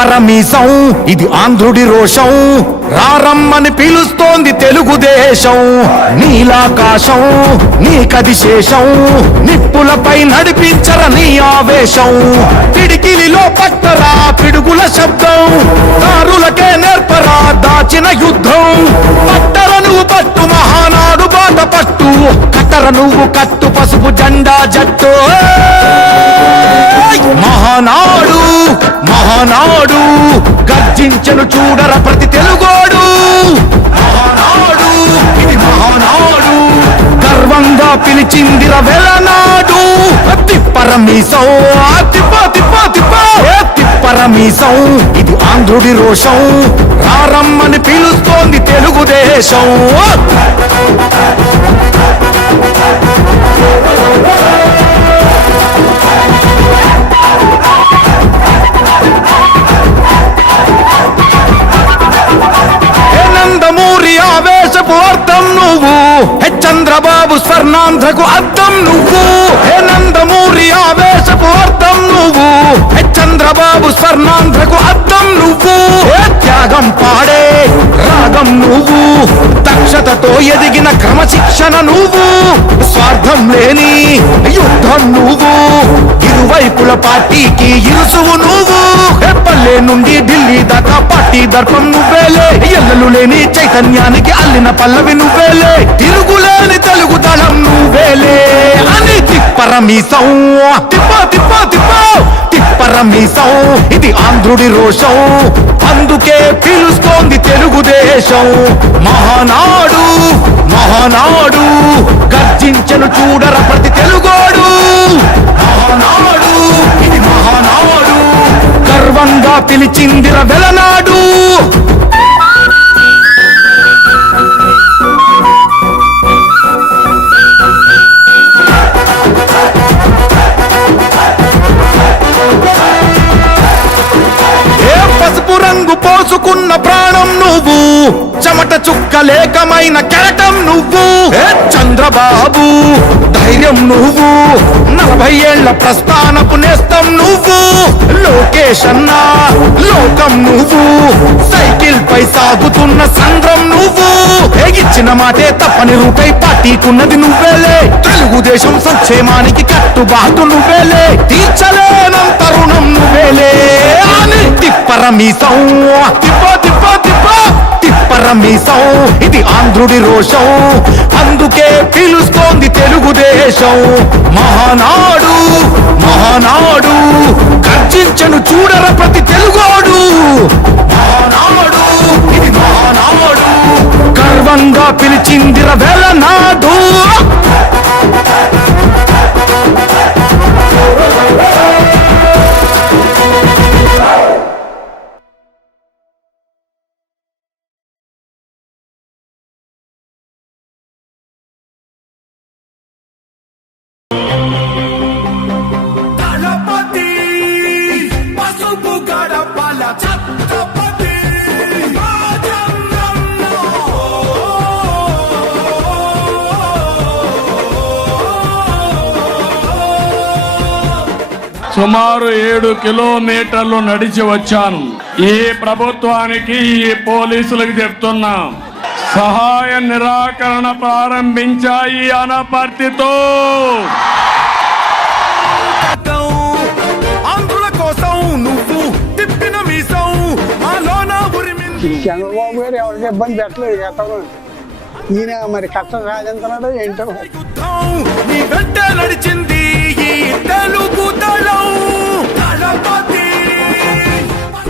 తిప్పరమీసం ఇది ఆంధ్రుడి రోషం, రారమ్మని పిలుస్తోంది తెలుగుదేశం. నీలాకాశం నీకది శేషం, నిప్పులపై నడిపించర నీ ఆవేశం. పిడికిలిలో పట్టరా పిడుగుల శబ్దం, దారులకే నేర్పరా దాచిన యుద్ధం. పట్టర నువ్వు పట్టు మహానాడు బాట పట్టు, కట్టర నువ్వు కట్టు పసుపు జెండా జట్టు. మహానాడు మహానాడు గర్జించను చూడర ప్రతి తెలుగోడు. మహానాడు ఇది మహానాడు, గర్వంగా పిలిచిందిర వెలనాడు. తిప్పరమీసం తిప్ప తిప్ప తిప్ప తిప్పరమీసం ఇది ఆంధ్రుడి రోషం, రారమ్మని పిలుస్తోంది తెలుగుదేశం. నందమూరి ఆవేశపు అర్థం నువ్వు, చంద్రబాబు స్వర్ణాంధ్రకు అర్థం నువ్వు. నందమూరి ఆవేశపు అర్థం నువ్వు, చంద్రబాబు స్వర్ణాంధ్రకు అర్థం నువ్వు. త్యాగం పాడే రాగం నువ్వు, దక్షతతో ఎదిగిన క్రమశిక్షణ నువ్వు. స్వార్థం లేని యుద్ధం నువ్వు, ఇరువైపుల పార్టీకి ఇరుసువు నువ్వు. పల్లె నుండి ఢిల్లీ దాకా పార్టీ దర్పం నువ్వేలే, ఎల్లలు లేని చైతన్యానికి అల్లిన పల్లవి నువ్వేలే. తిరుగులేని తెలుగు దళం నువ్వేలే అని తిప్పరమీసం తిప్ప తిప్ప తిప్ప తిప్పరమీసం ఇది ఆంధ్రుడి రోషం, అందుకే పిలుస్తోంది తెలుగుదేశం. మహానాడు మహానాడు గర్జించను చూడర ప్రతి తెలుగోడు. మహానాడు ఇది మహానాడు, గర్వంగా పిలిచిందిర వెలనాడు. పసుపు రంగు పోసుకున్న ప్రాణం నువ్వు, చెమట చుక్కలేకమైన కెరటం నువ్వు. చంద్రబాబు ధైర్యం నువ్వు, 40 ఏళ్ల ప్రస్థానపు నేస్తం నువ్వు. లోకేష్ అన్న లోకం నువ్వు, సైకిల్ పై సాగుతున్న సంద్రం నువ్వు. ఇచ్చిన మాటే తప్పని రూపై పార్టీకున్నది నువ్వేలే, తెలుగుదేశం సంక్షేమానికి కట్టుబాటు నువ్వేలే. తీర్చలేనంత రుణం నువ్వేలే అని తిప్పరమీసం తిప్ప తిప్ప తిప్ప తిప్పరమీసం ఇది ఆంధ్రుడి రోషం, అందుకే పిలుస్తోంది తెలుగుదేశం. మహానాడు మహానాడు గర్జించను చూడర ప్రతి తెలుగోడు. మహానాడు ఇది మహానాడు, గర్వంగా పిలిచిందిర వెలనాడు. సుమారు 7 కిలోమీటర్లు నడిచి వచ్చాను. ఈ ప్రభుత్వానికి ఈ పోలీసులకు చెప్తున్నాం, సహాయ నిరాకరణ ప్రారంభించాయి అనపర్తితో. చంద్రబాబు గారు ఎవరికి ఇబ్బంది పెట్టలేదు గతంలో, ఈయన మరి కష్టం రాజంటున్నాడు ఏంటో. నడిచింది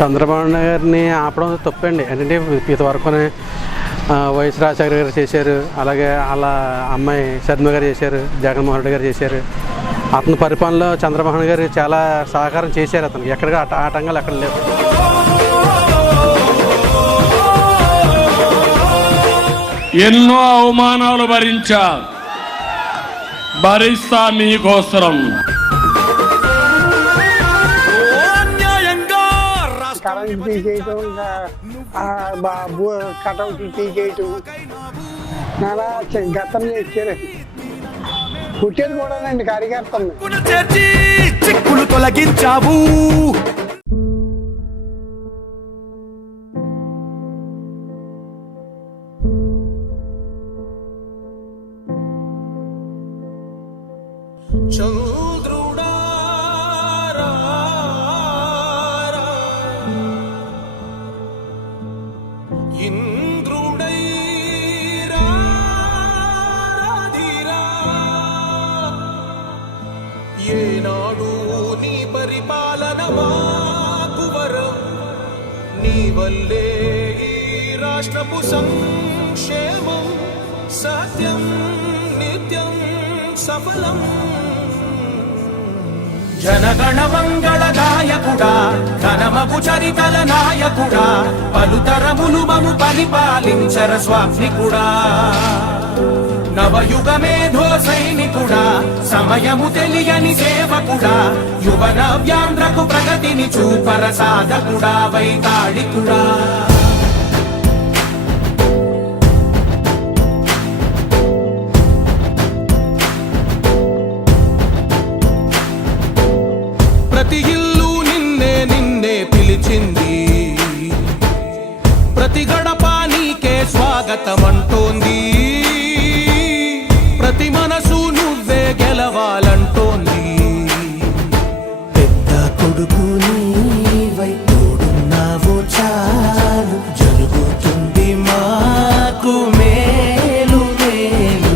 చంద్రబాబు గారిని ఆపడం తప్పండి. ఏంటంటే ఇంతవరకు వైఎస్ రాజశేఖర గారు చేశారు, అలాగే వాళ్ళ అమ్మాయి శర్మ గారు చేశారు, జగన్మోహన్ రెడ్డి గారు చేశారు. అతని పరిపాలనలో చంద్రబాబు గారు చాలా సహకారం చేశారు. అతనికి ఎక్కడికి ఆటంకాలు ఎక్కడ లేవు. ఎన్నో అవమానాలు భరిస్తా మీకోసం. కరెంట్ తీసేయటం, కటౌట్ తీసేయటం, నానా గతంలో ఇచ్చారు. పుట్టేది కూడానండి కార్యకర్తలు. చిక్కులు తొలగించావు. చంద్రుడారా ఇంద్రుడై రాధిరా ఏనాడు నీ పరిపాలన మాకు వరం నీ వల్లే ఈ రాష్ట్రపు సంక్షేమం సత్యం నిత్యం సఫలం జనగణ మంగళ గాయకుడా ఘనమగు చరితల నాయకుడా పలుతరములు మము పరిపాలించర స్వామికుడా నవయుగ మేధో సైనికుడా సమయము తెలియని సేవకుడా యువన వ్యాంధ్రకు ప్రగతిని చూపర సాధకుడా వైతాళికుడా ప్రతి ఇల్లు నిన్నే నిన్నే పిలిచింది ప్రతి గడప నీకే స్వాగతమంటోంది ప్రతి మనసు నువ్వే గెలవాలంటోంది పెద్ద కొడుకు నీవై తోడున్నావు చాలు జరుగుతుంది మాకు మేలు మేలు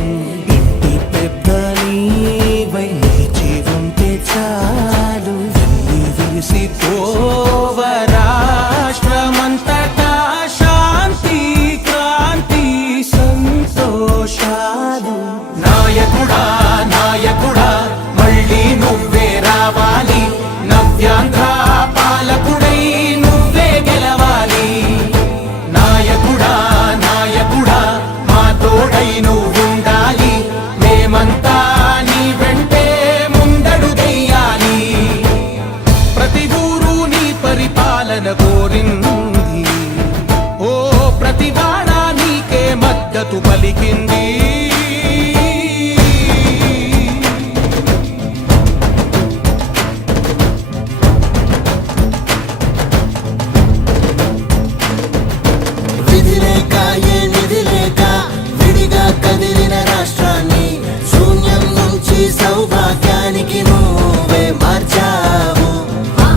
ఇంటి పెద్ద నీవై నిలిచి ఉంటే చాలు విరిసి పోవ రాష్ట్రమంతటా శాంతి క్రాంతి సంతోషాలు నాయకుడా నాయకుడా మళ్ళీ నువ్వే రావాలి నవ్యాంధ్ర పాలకుడై నువ్వే గెలవాలి నాయకుడా నాయకుడా మా తోడై నువ్వుండాలి మేమంతా నీ వెంటే ముందడుగెయ్యాలి ప్రతి ఊరు నీ పరిపాలన కోరింది ఓ ప్రతివాడ నీకే మద్దతు పలికింది విధి లేక ఏ నిధి లేక విడిగా కదిలిన రాష్ట్రాన్ని శూన్యం నుంచి సౌభాగ్యానికి నువ్వే మార్చావు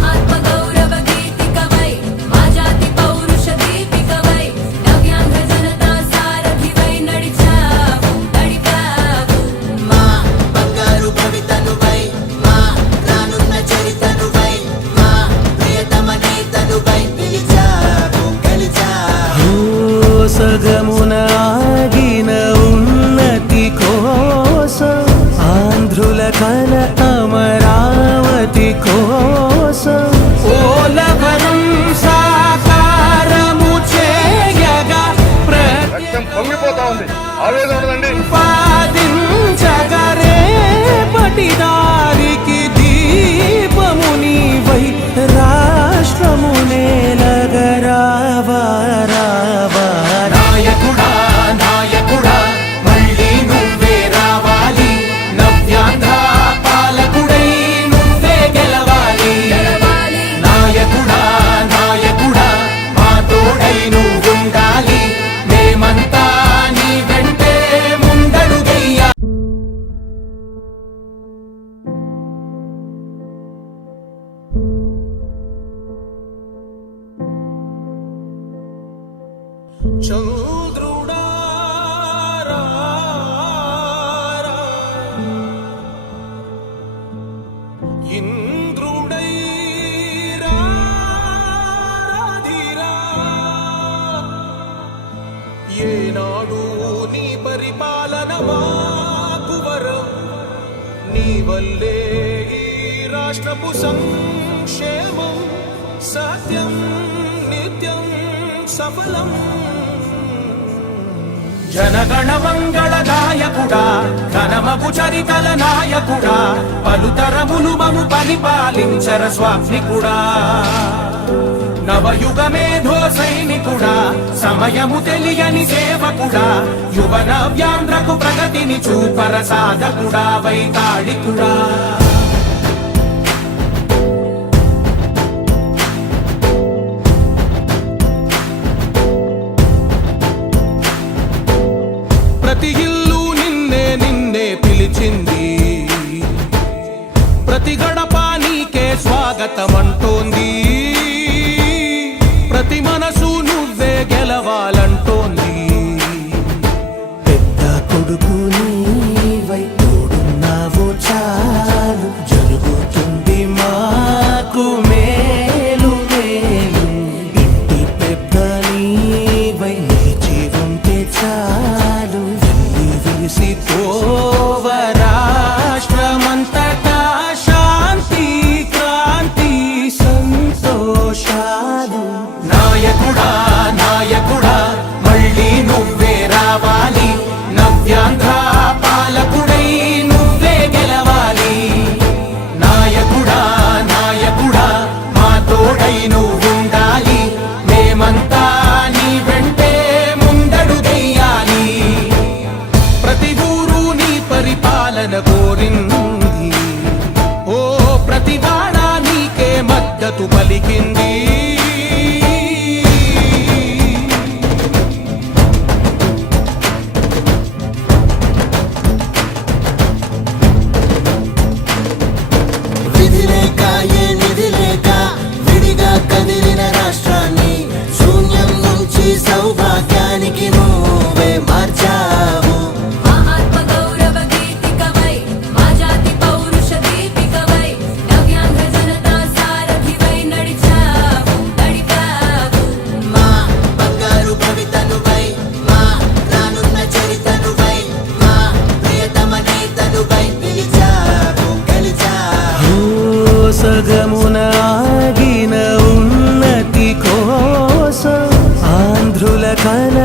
ఆత్మ గౌరవ గీతికవై మా జాతి పౌరుష దీపికవై నవ్యాంధ్ర జనతా సారథివై నడిచావు నడిపావు మా బంగారు భవితనువై మా రానున్న చరితనువై మా ప్రియతమ నేతనువై పిలిచావు గెలిచావు సగమున ఆగిన ఉన్నతి కోసం ఆంధ్రుల కల అమరావతి కోసం ఓలవరం సాకారము చేయగా పొంగిపోతా ఉంది ఆవేదన ఉండదండి ప్రతిపాదించగరే పటిదారికి దీపము నీవై రాష్ట్రము నేలగరావా రావా నాయకుడా నాయకుడా మళ్ళీ నువ్వే రావాలి నవ్యాంధ్ర పాలకుడై నువ్వే గెలవాలి నాయకుడా నాయకుడా మా తోడై నువ్వుండాలి మేమంతా నీ వెంటే ముందడుగెయ్యాలి చంద్రుడారా ఇంద్రుడై రాధిరా ఏనాడు నీ పరిపాలన మాకు వరం నీ వల్లే ఈ రాష్ట్రపు సంక్షేమం సత్యం నిత్యం సఫలం జనగణ మంగళ గాయకుడా ఘనమగు చరితల నాయకుడా పలుతరములు మము పరిపాలించర స్వామికుడా నవయుగ మేధో సైనికుడా సమయము తెలియని సేవకుడా యువన వ్యాంధ్రకు ప్రగతిని చూపర సాధకుడా వైతాళికుడా ప్రతి ఇల్లు నిన్నే నిన్నే పిలిచింది సాగింది. ఓ ప్రతివాడా నీకే మద్దతు పలికింది. విధి లేక ఏ నిధి లేక విడిగా కదిలిన రాష్ట్రాన్ని శూన్యం నుంచి సౌభాగ్యానికి నువ్వే మార్చావు. మా ఆత్మ గౌరవ గీతికవై మా జాతి పౌరుష దీపికవై నవ్యాంధ్ర జనతా సారథివై నడిచావు నడిపావు. మా బంగారు భవితనువై మా రానున్న చరితనువై మా ప్రియతమ నేతనువై పిలిచావు గెలిచావు. సగమున ఆగిన ఉన్నతి కోసం ఆంధ్రుల కల